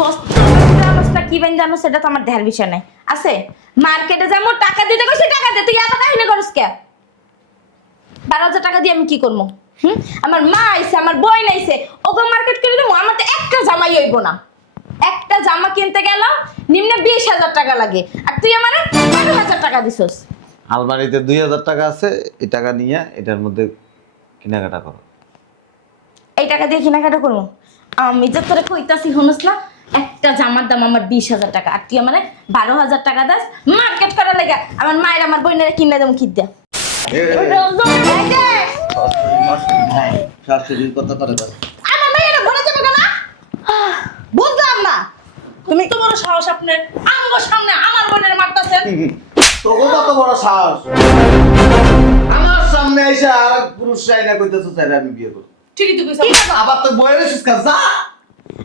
বস্তা কি বেন জানো সেটা তো আমার দেহার বিষয় নাই আছে। মার্কেটে যাবো টাকা দিতে কইছি, টাকা দে। তুই এত কাহিনী করিস কে? 12,000 টাকা দিয়ে আমি কি করবো? আমার মা আইছে, আমার বোন আইছে, ওকে মার্কেট করে দেবো। আমার তো একটা জামাই হইব না। একটা জামা কিনতে গেল নিম্নে 20,000 টাকা লাগে, আর তুই আমারে 12,000 টাকা দিছস। আলমারিতে 2,000 টাকা আছে, এই টাকা নিয়ে এটার মধ্যে কেনাকাটা করো। এই টাকা দিয়ে কেনাকাটা করবো? আমি যে তোরে কইতাছি শুনস না, একটা জামার দাম আমার 20,000 টাকা, আর তুই আমারে 12,000 টাকা দাস মার্কেট করার লাগে। আমার মায়ের আমার বোনের কিনে দেবো কি দিয়া। শাশুড়ির কথা করে দাও। আমার মেয়েরা ভরে যাবে কেন? বুঝলাম না। তুমি তো বড় সাহস আপনার আমার সামনে আমার বোনের মারতাছেন। তোকে কত বড় সাহস! আমার সামনে এসে আর পুরুষ চাইনা কইতেছো চাইলে আমি বিয়ে করব। ঠিকই তো কইছ। আবার তো বইয়ের এসেছিস কাজ যা।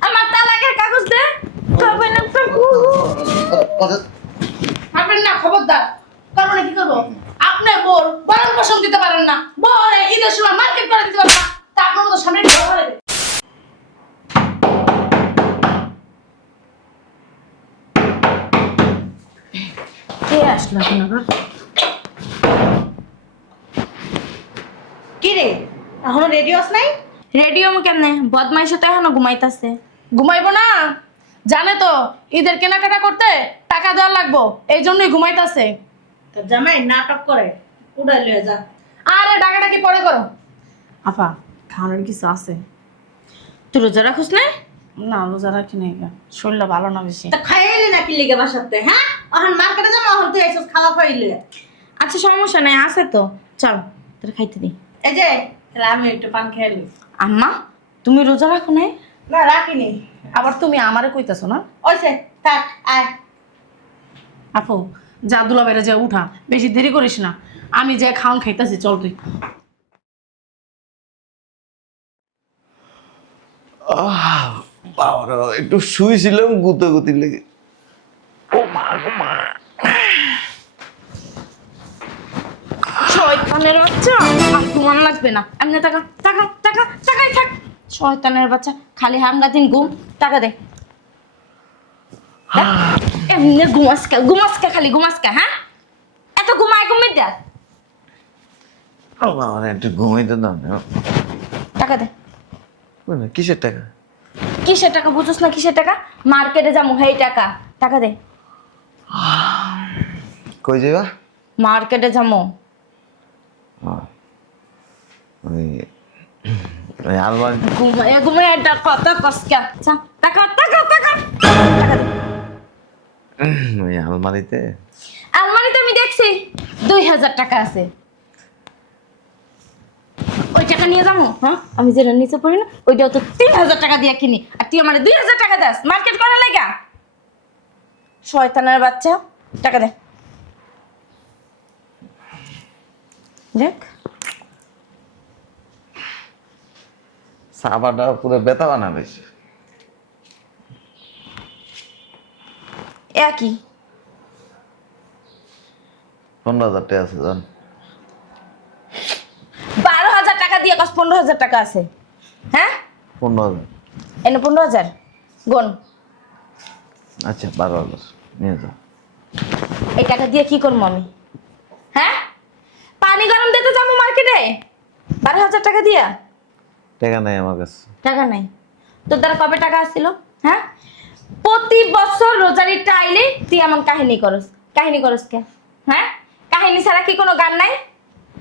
আমার তালাকের কাগজ দে। তবে না আপনি না খবরদার। তারপরে কি করব? আপনি বল বরণ পোষণ দিতে পারেন না। বলে ঈদের সময় মার্কেট করে দিতে পারেন না। তা আপনার মতো সামনে কি হবে? কে আসলো এখন আবার? কি রে? এখনো রেডিওস নাই? রেডিও কেমনে? বদমাইশে তো এখনো ঘুমাইতাছে। ঘুমাইবো না? জানে তো ঈদের কেনাকাটা করতে টাকা দেওয়া লাগবো, এই জন্যই ঘুমাইতাছে। তোর জামাই নাটক করে উড়াই লয়ে যা। আরে টাকাটা কি পরে করো। আপা খাওয়ানোর কিছু আছে? তুই রোজা রাখুস না? না রোজা রাখি নাই গা, শরীরটা ভালো না বেশি। তা খাইলি নাকি লিগে বাসাতে? হ্যাঁ, এখন মার্কেটে যাবো, এখন তুই এসব খাওয়া খাইলে। আচ্ছা সমস্যা নাই, আছে তো, চল তোর খাইতে দি। এই যে তাহলে আমি একটু পান খেয়ে নি। আম্মা তুমি রোজা রাখো না? না রাখিনি। আবার তুমি আমারে কইতাছো না? ওইসে থাক আয়। আপু যা দুলা বাইরে যা উঠা, বেশি দেরি করিস না। আমি যে খাওন খাইতাছি, চল তুই। বাবারে বাবা, একটু শুয়েছিলাম গুতাগুতির লেগে। শয়তানের বাচ্চা, আর ঘুমান লাগবে না। এমনি টাকা টাকা টাকা টাকাই থাক। শয়তানের বাচ্চা, খালি হাঙ্গা দিন ঘুম। টাকা দে। এমনি ঘুমাসকা খালি ঘুমাসকা। হ্যাঁ, এত ঘুমায় ঘুমিয়ে দেয়। আমার একটু ঘুমাইতে দাও না। টাকা দে। কিসের টাকা? কিসের টাকা বুঝোস না? কিসের টাকা? মার্কেটে যাবো, হেই টাকা। টাকা দে। কই যাবা? মার্কেটে যাবো। ওই ওই আলমারি ঘুমায় ঘুমায় একটা কথা কসকা। টাকা টাকা টাকা টাকা দে। ওই আলমারিতে আলমারিতে আমি দেখছি 2,000 টাকা আছে। ওই টাকা নিয়ে যাবো। হ্যাঁ, আমি যেটা নিচে পড়ি না ওইটাও তো 3,000 টাকা দিয়ে কিনি, আর তুই আমার 2,000 টাকা দাস মার্কেট করার লাগা। শয়তানের বাচ্চা, টাকা দে। দেখ সাবাটা পুরো বেতা বানাবে। একই 15,000 টাকা আছে জান। 12,000 টাকা দিয়ে 15,000 টাকা আছে। হ্যাঁ 15,000। এনে 15,000 গোন। আচ্ছা 12,000 নিয়ে যাও। এই টাকা দিয়ে কি করবো আমি? হ্যাঁ, পানি গরম দিতে যাবো মার্কেটে 12,000 টাকা দিয়া? টাকা নাই আমার কাছে। টাকা নাই? তোর দ্বারা কবে টাকা আসছিল? হ্যাঁ, প্রতি বছর রোজারিটা আইলে তুই এমন কাহিনী করস। কাহিনী করস কে? হ্যাঁ, কাহিনী ছাড়া কি কোনো গান নাই?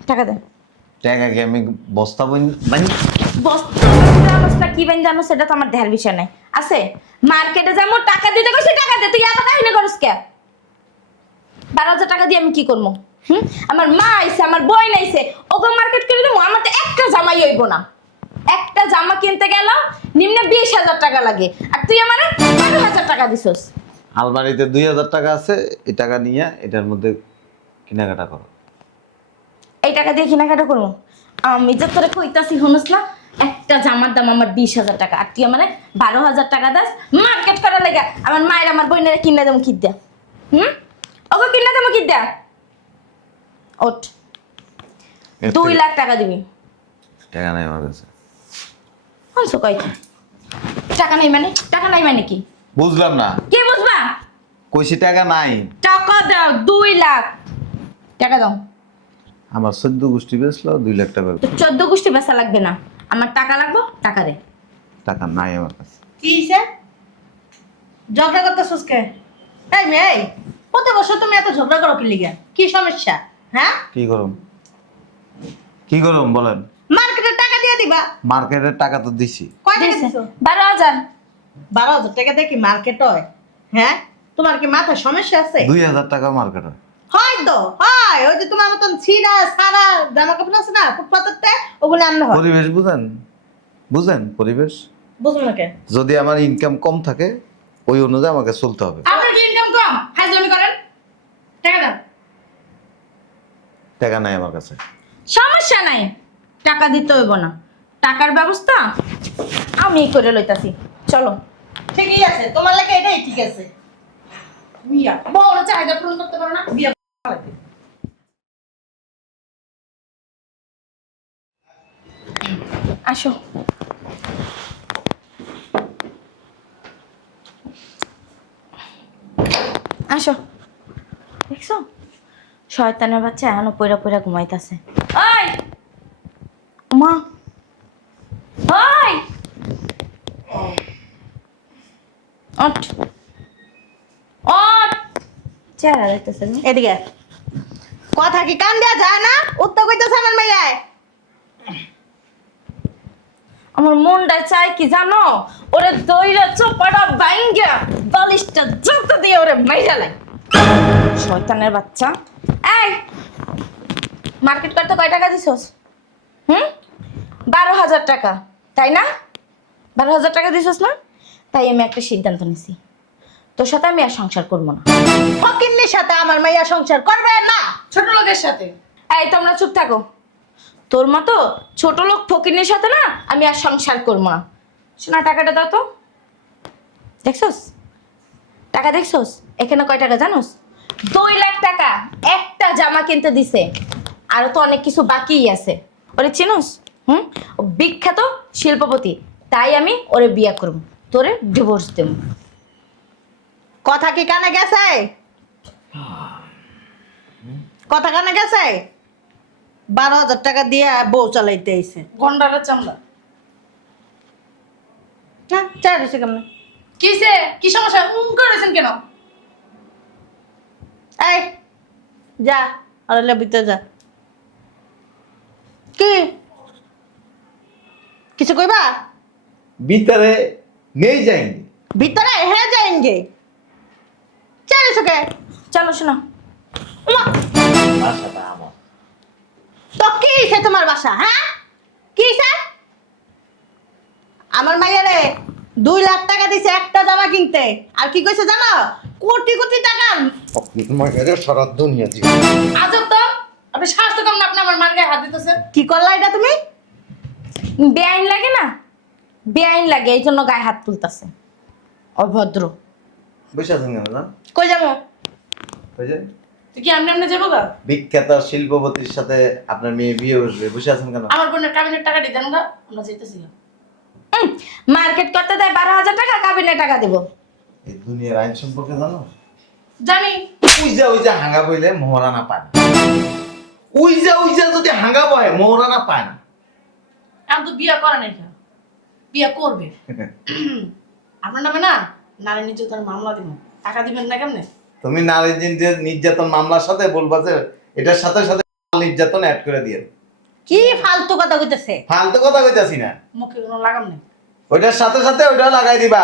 টাকা দে। টাকা কি আমি বস্তা বানি? বস্তা কি বেন জানো সেটা তো আমার দেহার বিষয় নাই আছে। মার্কেটে যাবো টাকা দিতে কইছি, টাকা দে। তুই এত কাহিনী করস কে? 12,000 টাকা দিয়ে আমি কি করবো? আমার মা আইছে, আমার বোন আইছে, ওকে মার্কেট করে দেবো। আমার তো একটা জামাই হইব না। একটা জামা কিনতে গেল নিম্নে 20,000 টাকা লাগে, আর তুই আমারে 12,000 টাকা দিছস। আলমারিতে 2,000 টাকা আছে, এই টাকা নিয়ে এটার মধ্যে কেনাকাটা করো। এই টাকা দিয়ে কেনাকাটা করবো? আমি যে তোরে কইতাছি শুনস না, একটা জামার দাম আমার 20,000 টাকা, আর তুই আমারে 12,000 টাকা দাস মার্কেট করার লাগে। আমার মায়ের আমার বোনের কিনে দেবো কি দেয়া। ওকে কিনে দেবো কি দেয়া। ওঠ, 2,00,000 টাকা দিবি। টাকা নাই আমার কাছে। আনছো কয়? টাকা নাই মানে? টাকা নাই মানে কি? বুঝলাম না, কি বুঝবা? কইছি টাকা নাই। টাকা দাও 2 লাখ টাকা দাও। আমার 14 গোষ্ঠী বেচলো 2 লাখ টাকা। তো 14 গোষ্ঠী বেচা লাগবে না, আমার টাকা লাগবে, টাকা দে। টাকা নাই আমার কাছে। কি হইছে? ঝগড়া করতেছস কে? এই মেয়ে, এই, প্রতি বছর তুমি এত ঝগড়া করো কি লিগা? কি সমস্যা? হ্যাঁ? কি করুম? কি করুম বলেন? মার্কেটের টাকা দিয়ে দিবা। মার্কেটের টাকা তো দিছি। কয় টাকা দিছে দিছো? 12,000। 12,000 টাকা দিয়ে কি মার্কেট হয়? হ্যাঁ? তোমার কি মাথায় সমস্যা আছে? 2000 টাকা মার্কেটে। হয়তো হয়, ওই যে তোমার মতন ছিঁড়া সারা জামা কাপড় আছে না ফুটপাতের, ওগুলো আনলে হয়। পরিবেশ বুঝেন? বুঝেন পরিবেশ? বুঝলো না কে? যদি আমার ইনকাম কম থাকে ওই অনুযায়ী আমাকে চলতে হবে। আপনার কি ইনকাম কম? হাজলামি করেন। টাকা দাও। টাকা নাই আমার কাছে। সমস্যা নাই, টাকা দিতে হইব না, টাকার ব্যবস্থা আমি করে লইতাছি। চলো। ঠিকই আছে, তোমার লাগে এটাই ঠিক আছে। মিয়া বড় চাহিদা পূরণ করতে পারো না, বিয়া পালাইতে। আসো। আসো, দেখছো শয়তানের বাচ্চা এখনো পয়রা পয়রা ঘুমাইতেছে। ওই মা, ওই ওঠ ওঠ, চেহারা দেখতেছে না? এদিকে কথা কি কান দেয়া যায় না? উত্তর কইতেছে আমার মাইয়ায়। আমার মনটা চাই কি জানো, ওরে দইরা চোপাটা বাইঙ্গা বালিশটা জুতো দিয়ে ওরে মাইরা লাই। শয়তানের বাচ্চা। এই মার্কেট করতে কয় টাকা দিছস? 12,000 টাকা, তাই না? 12,000 টাকা দিছস না? তাই আমি একটা সিদ্ধান্ত নিছি, তোর সাথে আমি আর সংসার করবো না। ফকিন্নির সাথে আমার মাইয়া সংসার করবে না। ছোট লোকের সাথে। এই তোমরা চুপ থাকো, তোর মতো ছোট লোক ফকিনের সাথে না আমি আর সংসার করবো না। শোনা, টাকাটা দাও তো। দেখছস টাকা, দেখছস এখানে কয় টাকা জানোস? 2 লাখ টাকা একটা জামা কিনতে দিছে, আরো তো অনেক কিছু বাকিই আছে। ওরে চিনোস? ও বিখ্যাত শিল্পপতি, তাই আমি ওরে বিয়ে করব, তোরে ডিভোর্স দেব। কথা কি কানে গেছে? কথা কানে গেছে? 12,000 টাকা দিয়ে বউ চালাইতে আইছে। গন্ডারের চামড়া। হ্যাঁ, চাই রয়েছে কেমন? কিসে? কি সমস্যা? করেছেন কেন? এই যা, আরে ভিতরে যা। কি কিছু কইবা? ভিতরে নেই যাইনি। ভিতরে হ্যাঁ যাইঙ্গে। চাই রয়েছে কে? চলো শোনা। বাসাটা আমার। তো কি হইছে তোমার বাসা? হ্যাঁ, কি হইছে? আমার মাইয়ারে 2 লাখ টাকা দিছে একটা জামা কিনতে, আর কি কইছে জানো? কোটি কোটি টাকা। সারা দুনিয়া দিয়ে আজব তো, আপনি সাহস তো কম না, আপনি আমার মার গায়ে হাত দিতেছেন। কি করলা এটা তুমি? বেআইন লাগে না, বেআইন লাগে, এই জন্য গায়ে হাত তুলতাছে। অভদ্র। বসে আছেন কেন না? কই যাবো? ওই যে তুই কি আমনে যাবো গা? বিখ্যাত শিল্পপতির সাথে আপনার মেয়ে বিয়ে বসবে, বসে আছেন কেন? আমার বোনের কাবিনের টাকা দিয়ে দেন গা, আমরা যেতেছিলাম। মার্কেট করতে দেয় 12,000 টাকা, কাবিনে টাকা দেব। এই দুনিয়ার আইন সম্পর্কে জানো? জানি। উইজা হাঙ্গা বইলে মোহরানা পায় না। উইজা যদি হাঙ্গা বয় মোহরানা পায় না। আমি তো বিয়া করে নাই, বিয়া করবে। আপনার নামে না নারী নির্যাতনের মামলা দিব, টাকা দিবেন না কেমনে? তুমি নারী নির্যাতন মামলার সাথে বলবা যে এটার সাথে সাথে নির্যাতন অ্যাড করে দিয়ে। কি ফালতু কথা কইতেছে? ফালতু কথা কইতাছি না, মুখে কোনো লাগাম নেই। ওইটার সাথে সাথে ওইটাও লাগাই দিবা।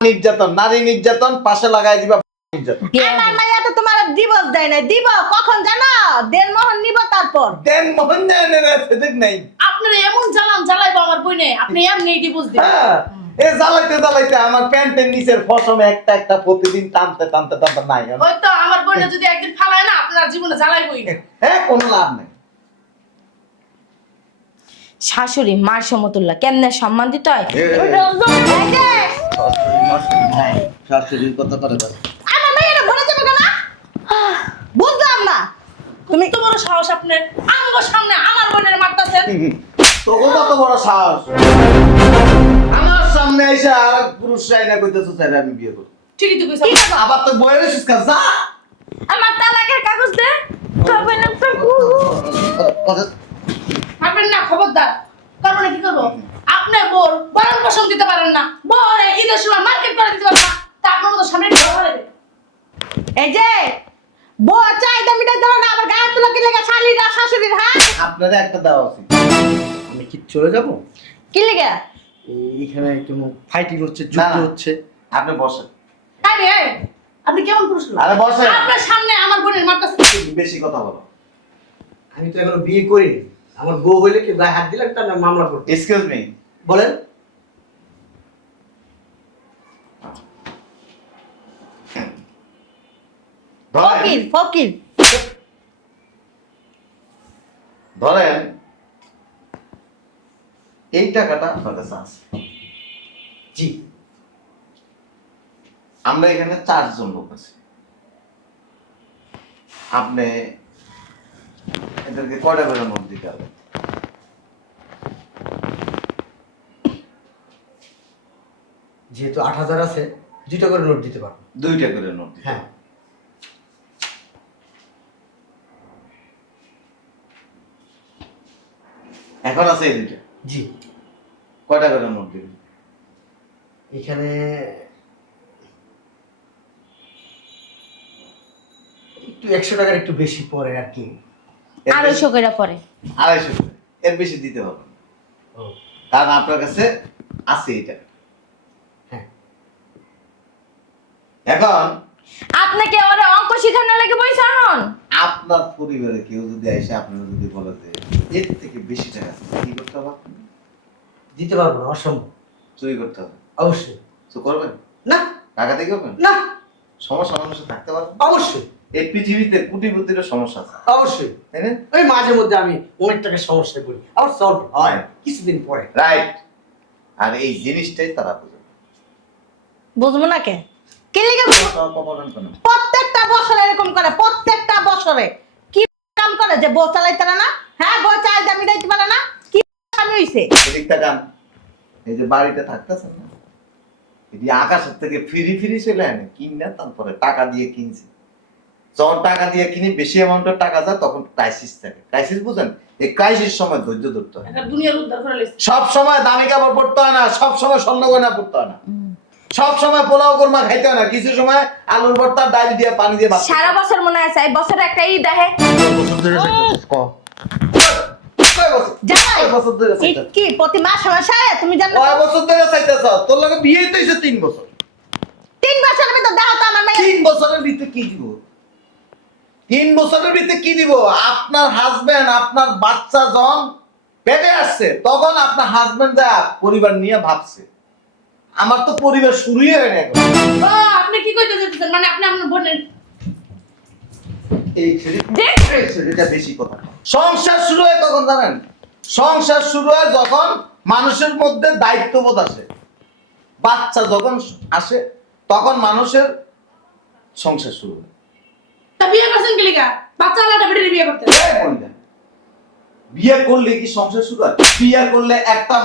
নির্যাতন, নারী নির্যাতন পাশে লাগাই দিবা নির্যাতন। আমার মাইয়া তো তোমার ডিভোর্স দেয় না, দিব কখন জানো? দেড়মোহর নিব তারপর। দেন মোহন দেখ নাই। আপনার এমন জ্বালান জ্বালাইবো আমার বইনে, আপনি এমনি ডিভোর্স দিবেন। হ্যাঁ, এ জ্বালাইতে আমার প্যান্টের নিচের ফসমে একটা প্রতিদিন টানতে নাই। হয়তো আমার বইনে যদি একদিন ফালায় না, আপনার জীবনে জ্বালাইবই না। হ্যাঁ, কোনো লাভ নেই। শাশুড়ি মার সমতুল্য, কেমনে সম্মান দিতে হয়? শাশুড়ির কথা করে দাও। আমার মাইয়ারে ভরে যাবে কেন? বুঝলাম না। তুমি তো বড় সাহস আপনার, আমার সামনে আমার বোনের মারতাছেন। তোকে কত বড় সাহস? আমার সামনে এসে আর পুরুষ আইনা কইতেছো চাই আমি বিয়ে করব। ঠিকই তো কইছো। আবার তো বইয়ের এসেছিস কাজ যা। আমার তালাকের কাগজ দে তবে না পারবেন না, খবরদার। করবো না, কি করবো? আপনি বোর বারণ পোষণ দিতে পারেন না, বরে ঈদের সময় মার্কেট করে দিতে পারেন না, তা আপনার মতো সামনে ঘর হারাবে। এই যে বউ চাহিদা মিটাই ধরো না, আবার গায়ে তুলো কি লেগে শালিরা শাশুড়ির, হ্যাঁ? আপনারা একটা দেওয়া উচিত। আমি কি চলে যাব? কি লেগে? এইখানে কেমন ফাইটিং হচ্ছে, না, যুদ্ধ না। হচ্ছে। আপনি বসেন। আরে এই, আপনি কেমন পুরুষ লোক? আরে বসেন। আপনার সামনে আমার বোনের মারতেছে। বেশি কথা বলো। আমি তো এখনো বিয়ে করি। আমার বউ হইলে কি গায়ে হাত দিলে তার মামলা করতে। Excuse me. বলেন। ফকির ফকির। ধরেন এই টাকাটা আপনার কাছে আছে। জি। আমরা এখানে 4 জন লোক আছি। আপনি এদেরকে কয়টা করে নোট দিতে হবে? যেহেতু 8,000 আছে, 2টা করে নোট দিতে পারবো। 2টা করে নোট দিতে হ্যাঁ। হবে। এখন আছে এই 2টা। জি। কয়টা করে নোট দিবেন? এখানে একটু 100 টাকার একটু বেশি পড়ে আর কি। 250 করে পরে 250 করে। এর বেশি দিতে হবে না। ও, কারণ আপনার কাছে আছে এটা। হ্যাঁ। এখন আপনাকে ওরা অঙ্ক শেখানোর লাগে পয়সা হন আপনার পরিবারে কেউ যদি এসে আপনারা যদি বলে যে এর থেকে বেশি টাকা আছে, কি করতে হবে? আপনার দিতে পারবো না, অসম্ভব। চুরি করতে হবে। অবশ্যই তো করবেন? না। টাকা দিয়ে করবেন? না। সমস্যা মানুষের থাকতে পারে। অবশ্যই এই পৃথিবীতে কোটিপতির সমস্যা আছে, অবশ্যই। তাই না? ওই মাঝে মধ্যে আমি অনেক টাকার সমস্যায় পড়ি, আবার সলভ হয় কিছুদিন পরে। রাইট। আর এই জিনিসটাই তারা বুঝে না। বুঝবো না কে? কি লেগে? অপমান কেন? প্রত্যেকটা বছরে এরকম করে, প্রত্যেকটা বছরে কি কাম করে যে বউ চালাইতে পারে না? হ্যাঁ, বউ চাহিদা মিটাইতে পারে না? কি আমি হইছে? এদিক তাকান। এই যে বাড়িতে থাকতেছেন না, এটি আকাশের থেকে ফিরি ফিরি চলে আনে কিনা, তারপরে টাকা দিয়ে কিনছে। যখন টাকা দিয়ে কিনে বেশি অ্যামাউন্টের টাকা যায় তখন ক্রাইসিস থাকে। ক্রাইসিস বুঝেন? এই ক্রাইসিস সময় ধৈর্য ধরতে হয়। একটা দুনিয়ার উদ্ধার করে লেছে। সব সময় দামি কাপড় পরতে হয় না, সব সময় স্বর্ণ গয়না পরতে হয় না, সব সময় পোলাও কোরমা খাইতে হয় না, কিছু সময় আলুর ভর্তা ডাল দিয়ে পানি দিয়ে ভাত খেতে হয়। সারা বছর মনে আছে এই বছরে একটা ঈদ আহে কয় বছর? জামাই, কয় বছর ধরে এই চাইতেছ? কি প্রতি মাসে মাসে তুমি জানো কয় বছর ধরে চাইতেছ? তোর লগে বিয়েই তো হইছে 3 বছর। 3 বছরের ভিতর দাও তো আমার মেয়ে। 3 বছরের ভিতরে কি দিব? 3 বছরের ভিতরে কি দিব? আপনার হাজবেন্ড, আপনার বাচ্চা যখন পেটে আসছে তখন আপনার হাজবেন্ড যা পরিবার নিয়ে ভাবছে। আমার তো পরিবার শুরুই হয়নি এখন। ও, আপনি কি কইতে চাইতেছেন? মানে আপনি আপনার বোনের এই ছেলেটা বেশি কথা। সংসার শুরু হয় কখন জানেন? সংসার শুরু হয় যখন মানুষের মধ্যে দায়িত্ববোধ আসে। বাচ্চা যখন আসে তখন মানুষের সংসার শুরু হয়। তা বিয়ে করছেন কি লিগা? বাচ্চা আলাদা বেড়ে বিয়ে করতে। বিয়ে করলে কি সংসার শুরু হয়? বিয়ে করলে একটা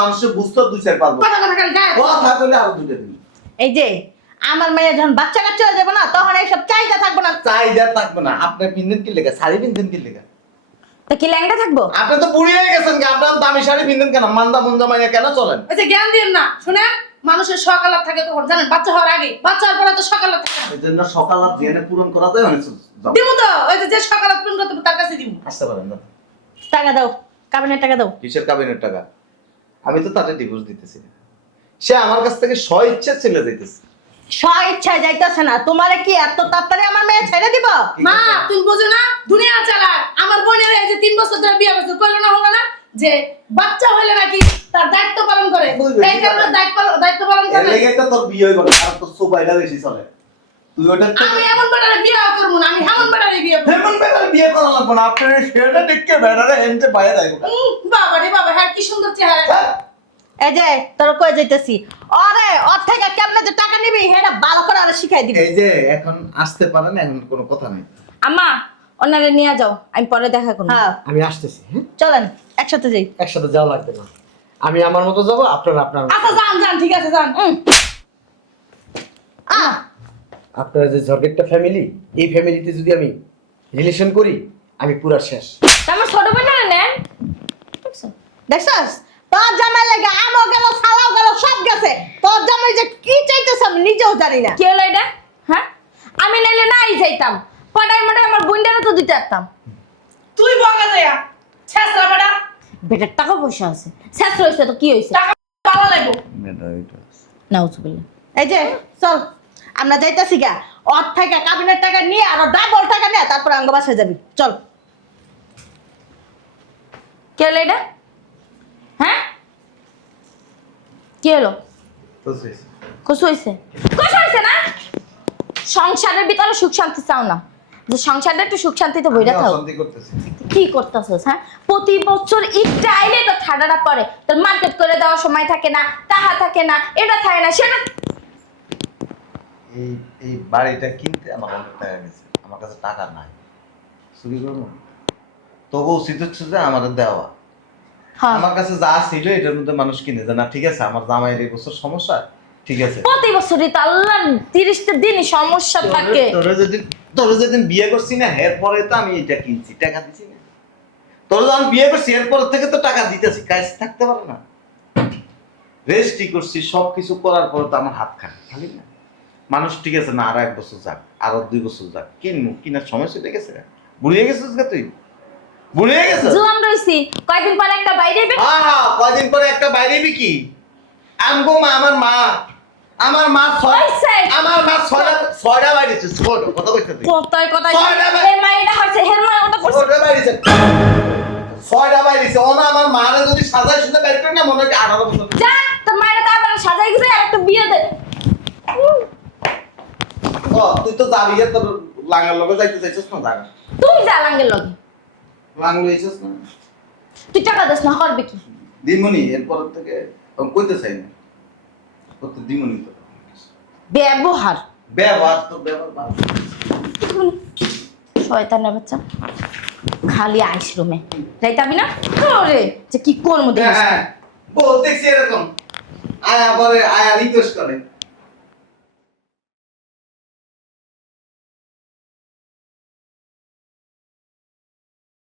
মানুষের বুঝতে 2-4 পারবো। কথা কথা খালি গায়ে। কথা কইলে আরো 2টা দিন। এই যে আমার মেয়ে যখন বাচ্চা কাচ্চা হয়ে যাবে না, তখন এইসব চাহিদা থাকবে না। চাহিদা থাকবে না। আপনি পিনদেন কি লেগে? শাড়ি পিনদেন কি লেগে? তো কি ল্যাংটা থাকবো? আপনি তো বুড়ি হয়ে গেছেন কি? আপনার দামি শাড়ি পিনদেন কেন? মান্দা মুন্দা মাইয়া কেন চলেন? আচ্ছা, জ্ঞান দিন না। শুনেন, মানুষের সকালাত থাকে তখন, জানেন? বাচ্চা হওয়ার আগে, বাচ্চা হওয়ার পরে তো সকালাত থাকে না। এই জন্য সকাল আর জেনে পূরণ করা যায় অনেক দিমু তো, ওই যে সকালাত পূরণ করতে হবে, তার কাছে দিমু। আসতে পারেন না। টাকা দাও, কাবিনের টাকা দাও। কিসের কাবিনের টাকা? আমি তো তাদের ডিভোর্স দিতেছি না। সে আমার কাছ থেকে স্ব ইচ্ছা চলে যাইতেছে। স্ব ইচ্ছায় যাইতেছে না। তোমারে কি এত তাড়াতাড়ি আমার মেয়ে ছেড়ে দিব? মা, তুমি বোঝো না? দুনিয়া চালাক। আমার বোনের এই যে 3 বছর ধরে বিয়ে করছে, কইলো না হলো না যে বাচ্চা হইলে নাকি তার দায়িত্ব পালন করে। এই কারণে দায়িত্ব পালন এর করে। লেগে তো তোর বিয়ে হইব না, কারণ তোর সোপাইটা বেশি চলে। তুই ওটা আমি এমন বেটারে বিয়ে করব না, আমি এমন বেটারে বিয়ে করব। হেমন বেটার বিয়ে করা লাগবে না। আপনার সেটা দেখে বেটারে হেনতে বাইরে যাইব। বাবা রে বাবা, হ্যাঁ কি সুন্দর চেহারা। এই যে তোর কই যাইতেছি, আরে ওর থেকে কেমনে যে টাকা নিবি হেটা ভালো করে আরে শিখাই দিবি। এই যে এখন আসতে পারেন, এখন কোনো কথা নেই। আম্মা ওনারে নিয়ে যাও, আমি পরে দেখা করব। হ্যাঁ, আমি আসতেছি। হ্যাঁ, চলেন একসাথে যাই। একসাথে যাওয়া লাগবে না। আমি আমার মতো যাব, আপনারা আপনার মতো। আচ্ছা যান যান, ঠিক আছে যান। আপনারা যে ঝগড়েরটা ফ্যামিলি, এই ফ্যামিলিতে যদি আমি রিলেশন করি আমি পুরা শেষ। তা আমার ছোট বোন না নেন দেখছো? দেখছস তোর জামাই লাগে আমও গেল ছালাও গেল সব গেছে। তোর জামাই যে কি চাইতেছে আমি নিজেও জানি না। কি হলো এটা? হ্যাঁ, আমি নাইলে নাই যাইতাম, পটাই মটাই আমার বোনটারও তো দিতে পারতাম। তুই বকা দেয়া ছেসরা বেটা, বেটার টাকা পয়সা আছে, শেষ হয়েছে তো কি হয়েছে? টাকা ভালো লাগবো। নাউজুবিল্লাহ। এই যে চল আমরা যাইতাছি গা, ওর থেকে কাবিনের টাকা নিয়ে আর ডাবল টাকা নিয়ে তারপর আঙ্গ বাসায় যাবি। চল। কি হলো এটা? হ্যাঁ, কি হলো? তো শেষ। কসু হয়েছে? কসু হয়েছে না? সংসারের ভিতরে সুখ শান্তি চাও না, যে সংসারটা একটু সুখ শান্তিতে বইরা আমি থাও। অশান্তি করতেছি। কি করতেছস? হ্যাঁ, প্রতি বছর ঈদটা আইলে তো ঠাডাটা পড়ে, তোর মার্কেট করে দেওয়ার সময় থাকে না, তাহা থাকে না, এটা থাকে না, সেটা। এই এই বাড়িটা কিনতে আমার অনেক টাকা গেছে, আমার কাছে টাকা নাই, চুরি করবো। তবু উচিত হচ্ছে যে আমাদের দেওয়া। হ্যাঁ, আমার কাছে যা ছিল এটার মধ্যে মানুষ কিনে যে না ঠিক আছে আমার জামাইয়ের এই বছর সমস্যা, ঠিক আছে। প্রতি বছরই তো আল্লাহ 30টা দিনই সমস্যা থাকে। তোরে যেদিন বিয়ে করছি না এরপরে তো আমি এটা কিনছি, টাকা দিছি না। তোর যখন বিয়ে করছি এরপর থেকে তো টাকা দিতেছি, কাজ থাকতে পারে না। রেস্টই করছি, সবকিছু করার পর তো আমার হাত খালি না। মানুষ ঠিক আছে না, আরো 1 বছর যাক, আরো 2 বছর যাক, কিনবো, কিনার সময় চলে গেছে। বুড়িয়ে গেছিস গা তুই, বুড়িয়ে গেছিস। জোয়ান রইছি, কয়দিন পর একটা বাইরে কয়দিন পরে একটা বাইরে কি আমগো মা, আমার মা হইছে। আমার মা ছয়টা বাইরেছে, কথা কইতে তুই কথায় কথায় ছয়টা বাই- এর মা এটা হইছে, হের মা ওটা করছে। ছয়টা বাইরেছে, ছয়টা বাইরেছে। ও না আমার মারে যদি সাজাই সুন্দর বের করে না মনে হয় 18 বছর। যা তোর মায়ের তারপরে সাজাই গেছে আর একটা বিয়ে দে। ও তুই তো যাবি, তোর লাঙ্গার লগে যাইতে চাইছিস না, জায়গা তুই যা লাঙ্গের লগে, লাঙ্গ লইছিস না, তুই টাকা দিস না, করবে কি? দিমনি এরপর থেকে আমি কইতে চাই না, কত দিমনি তো ব্যবহার ব্যবহার তো ব্যবহার ভালো। শয়তানের বাচ্চা, খালি আইস রুমে যাইতাবি না? ওরে যে কি করবো দেখিস। হ্যাঁ বলতেছি এরকম, আয়া পরে আয়া রিকোয়েস্ট করে